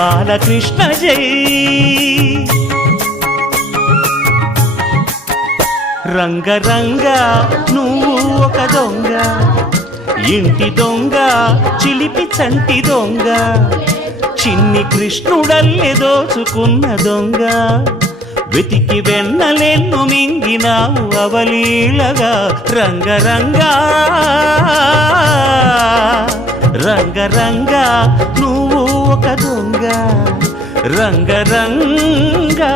బాలకృష్ణ జై. రంగరంగ నువ్వు ఒక దొంగ, ఇంటి దొంగ చిలిపి చంటి దొంగ, చిన్ని కృష్ణుడల్లె దోచుకున్న దొంగ, వెతికి వెన్నలెన్ను మింగినావు అవలీలగా. రంగరంగా రంగరంగా నువ్వు ఒక దొంగ, రంగరంగా.